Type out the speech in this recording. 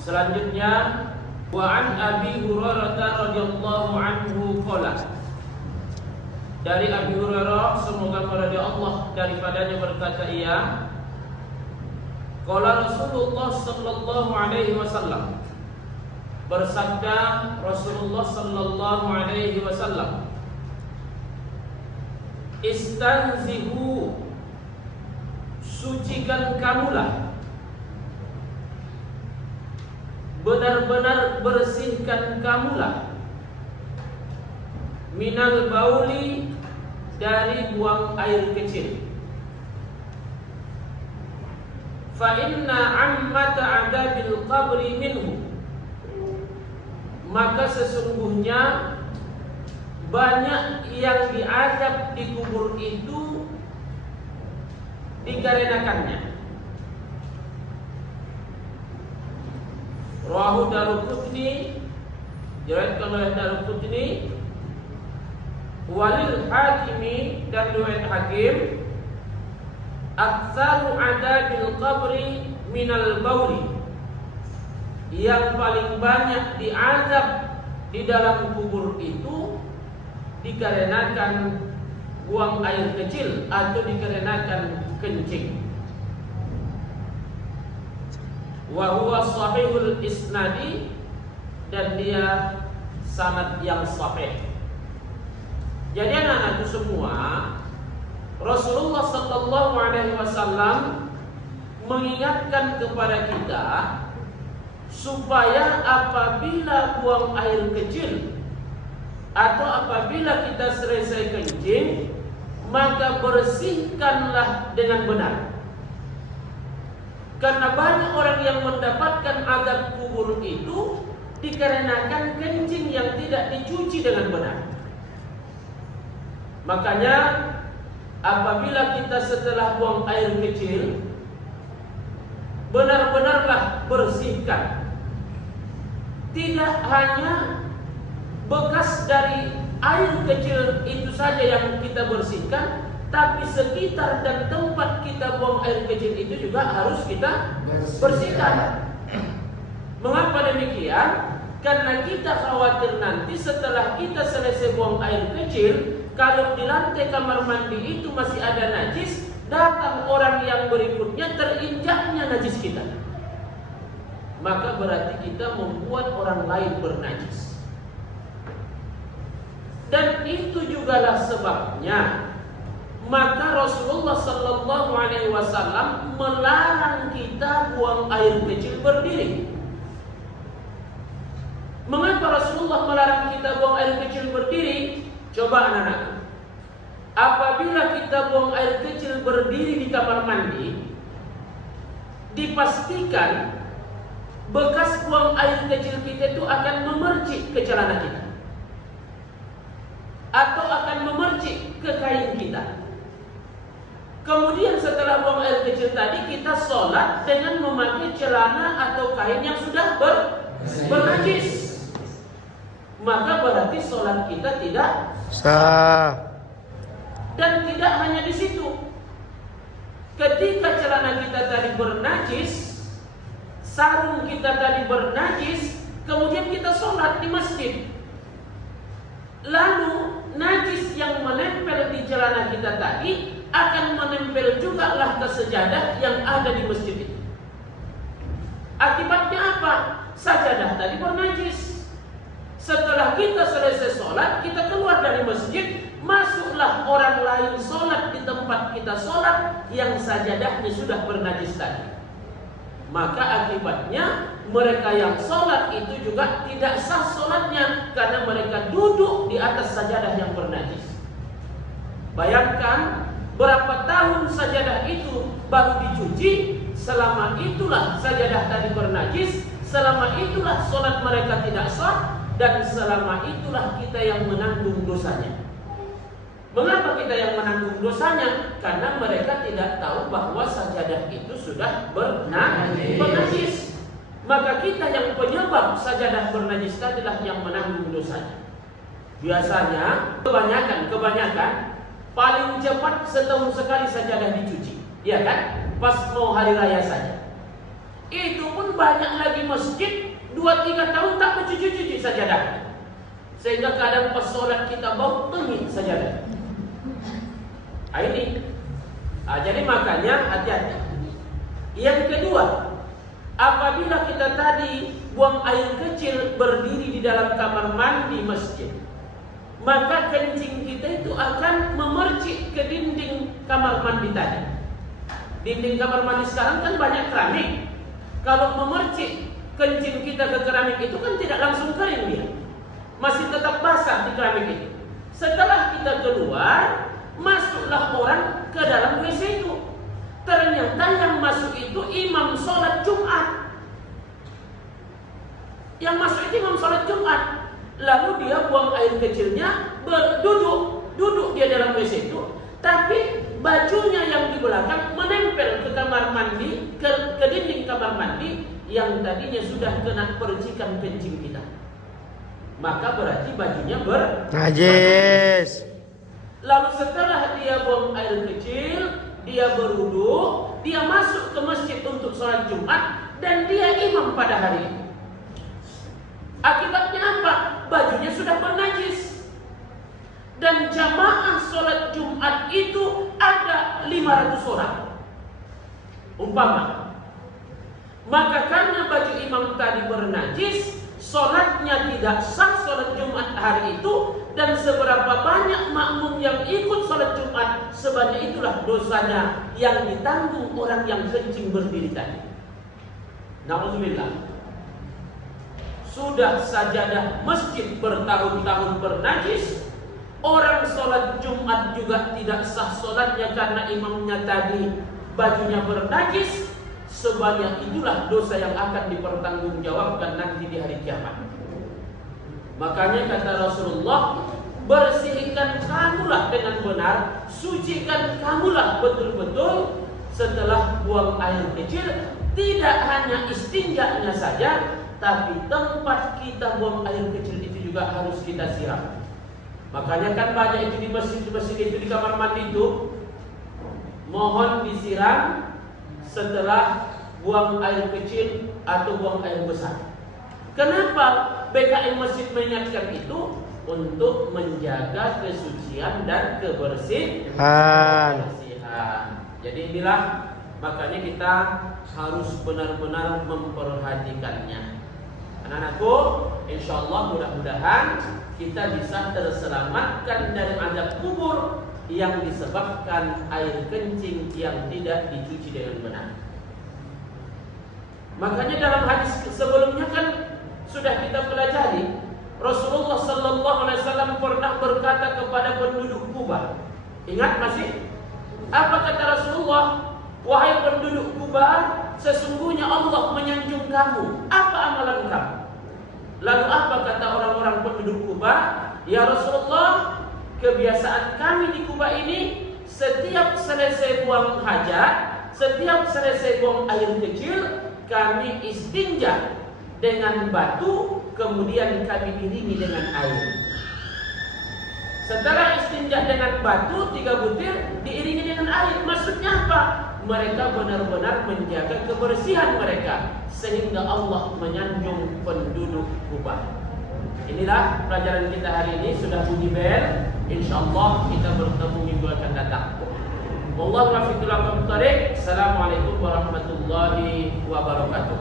Selanjutnya, wa an Abi Hurairah radhiyallahu anhu qala. Dari Abi Hurairah, semoga meridai Allah daripadanya, berkata ia, qala Rasulullah sallallahu alaihi wasallam, bersabda Rasulullah sallallahu alaihi wasallam, istanzihu, sucikan kamulah, benar-benar bersihkan kamulah, minal bauli, dari buang air kecil. Fa inna ammata adabil qabri minhu, maka sesungguhnya banyak yang diazab di kubur itu dikarenakannya. Rawahu Daruqutni, diriwayatkan oleh Daruqutni, walil Hakimi, dan riwayat Hakim, aktsaru adabil qabri minal bauli, yang paling banyak diazab di dalam kubur itu dikarenakan buang air kecil atau dikarenakan kencing. Wa huwa sahihul isnadi, dan dia sanad yang sahih. Jadi anak-anakku semua, Rasulullah sallallahu alaihi wasallam mengingatkan kepada kita supaya apabila buang air kecil atau apabila kita selesai kencing, maka bersihkanlah dengan benar. Karena banyak orang yang mendapatkan azab kubur itu dikarenakan kencing yang tidak dicuci dengan benar. Makanya apabila kita setelah buang air kecil, benar-benarlah bersihkan. Tidak hanya bekas dari air kecil itu saja yang kita bersihkan, tapi sekitar dan tempat kita buang air kecil itu juga harus kita bersihkan. Mengapa demikian? Karena kita khawatir nanti setelah kita selesai buang air kecil, kalau di lantai kamar mandi itu masih ada najis, datang orang yang berikutnya terinjaknya najis kita, maka berarti kita membuat orang lain bernajis. Dan itu jugalah sebabnya maka Rasulullah sallallahu alaihi wasallam melarang kita buang air kecil berdiri. Mengapa Rasulullah melarang kita buang air kecil berdiri? Coba anak-anak, apabila kita buang air kecil berdiri di kamar mandi, dipastikan bekas buang air kecil kita itu akan memercik ke celana kita atau akan memercik ke kain kita. Kemudian setelah buang air kecil tadi, kita sholat dengan memakai celana atau kain yang sudah bernajis, maka berarti sholat kita tidak sah. Dan tidak hanya di situ, ketika celana kita tadi bernajis, sarung kita tadi bernajis, kemudian kita sholat di masjid, lalu najis yang menempel di celana kita tadi akan menempel juga lah ke sejadah yang ada di masjid itu. Akibatnya apa? Sajadah tadi bernajis. Setelah kita selesai sholat, kita keluar dari masjid, masuklah orang lain sholat di tempat kita sholat yang sajadahnya sudah bernajis tadi. Maka akibatnya mereka yang sholat itu juga tidak sah sholatnya, karena mereka duduk di atas sajadah yang bernajis. Bayangkan berapa tahun sajadah itu baru dicuci, selama itulah sajadah tadi bernajis, selama itulah sholat mereka tidak sah, dan selama itulah kita yang menanggung dosanya. Mengapa kita yang menanggung dosanya? Karena mereka tidak tahu bahwa sajadah itu sudah bernajis. Maka kita yang penyebab sajadah bernajis tadilah yang menanggung dosanya. Biasanya kebanyakan paling cepat setahun sekali sajadah dicuci, ya kan? Pas mau hari raya saja. Itu pun banyak lagi masjid 2-3 tahun tak mencuci-cuci sajadah, sehingga kadang pas sholat kita bau tengik sajadah. Ini. Jadi makanya hati-hati. Yang kedua, apabila kita tadi buang air kecil berdiri di dalam kamar mandi masjid, maka kencing kita itu akan memercik ke dinding kamar mandi tadi. Dinding kamar mandi sekarang kan banyak keramik. Kalau memercik kencing kita ke keramik itu kan tidak langsung kering dia, masih tetap basah di keramik itu. Setelah kita keluar, masuklah orang ke dalam WC itu. Ternyata yang masuk itu imam sholat Jumat. Yang masuk itu imam sholat Jumat. Lalu dia buang air kecilnya, duduk dia dalam WC itu. Tapi bajunya yang di belakang menempel ke kamar mandi, ke dinding kamar mandi yang tadinya sudah kena percikan kencing kita. Maka berarti bajunya najis. Lalu setelah dia buang air kecil, dia berwudu, dia masuk ke masjid untuk sholat Jumat, dan dia imam pada hari itu. Akibatnya apa? Bajunya sudah bernajis. Dan jamaah sholat Jumat itu ada 500 orang umpama. Maka karena baju imam tadi bernajis, sholatnya tidak sah sholat Jumat hari itu. Dan seberapa banyak makmum yang ikut sholat Jumat, sebanyak itulah dosanya yang ditanggung orang yang kencing berdiri tadi. Na'udzubillah. Sudah sajadah masjid bertahun-tahun bernajis, orang sholat Jumat juga tidak sah sholatnya karena imamnya tadi bajunya bernajis. Sebanyak itulah dosa yang akan dipertanggungjawabkan nanti di hari kiamat. Makanya kata Rasulullah, bersihkan kamulah dengan benar, sucikan kamulah betul-betul setelah buang air kecil. Tidak hanya istinjanya saja, tapi tempat kita buang air kecil itu juga harus kita siram. Makanya kan banyak itu di masjid itu, di kamar mandi itu, mohon disiram setelah buang air kecil atau buang air besar. Kenapa BKM masjid mengingatkan itu? Untuk menjaga kesucian dan kebersihan. Jadi inilah makanya kita harus benar-benar memperhatikannya. Anak-anakku, insyaallah mudah-mudahan kita bisa terselamatkan dari azab kubur yang disebabkan air kencing yang tidak dicuci dengan benar. Makanya dalam hadis sebelumnya kan sudah kita pelajari, Rasulullah sallallahu alaihi wasallam pernah berkata kepada penduduk Kuba. Ingat masih? Apa kata Rasulullah? Wahai penduduk Kuba, sesungguhnya Allah menyanjung kamu. Apa amalan kamu? Lalu apa kata orang-orang penduduk Kuba? Ya Rasulullah, kebiasaan kami di Kuba ini, setiap selesai buang hajat, setiap selesai buang air kecil, kami istinja dengan batu, kemudian kami iringi dengan air. Setelah istinja dengan batu 3 butir diiringi dengan air. Maksudnya apa? Mereka benar-benar menjaga kebersihan mereka, sehingga Allah menyanjung penduduk Kuba. Inilah pelajaran kita hari ini. Sudah bunyi bel. InsyaAllah kita bertemu minggu akan datang. Wallahu muwaffiq ila aqwamit thoriq. Assalamualaikum warahmatullahi wabarakatuh.